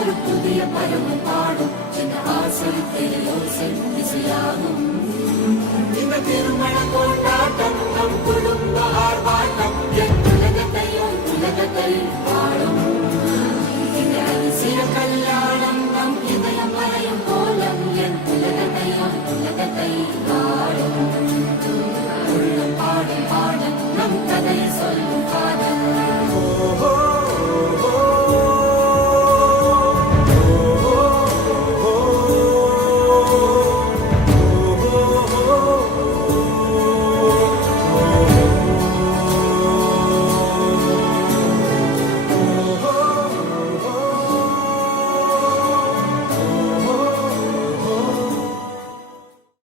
ஒரு புதிய பருவம் பாடும் சின்ன ஆசை ஓசை இசையாகும். இந்த திருமண கொண்டாட்டம் நம் குடும்ப ஆர்ப்பாட்டம் என் உலகத்தையும்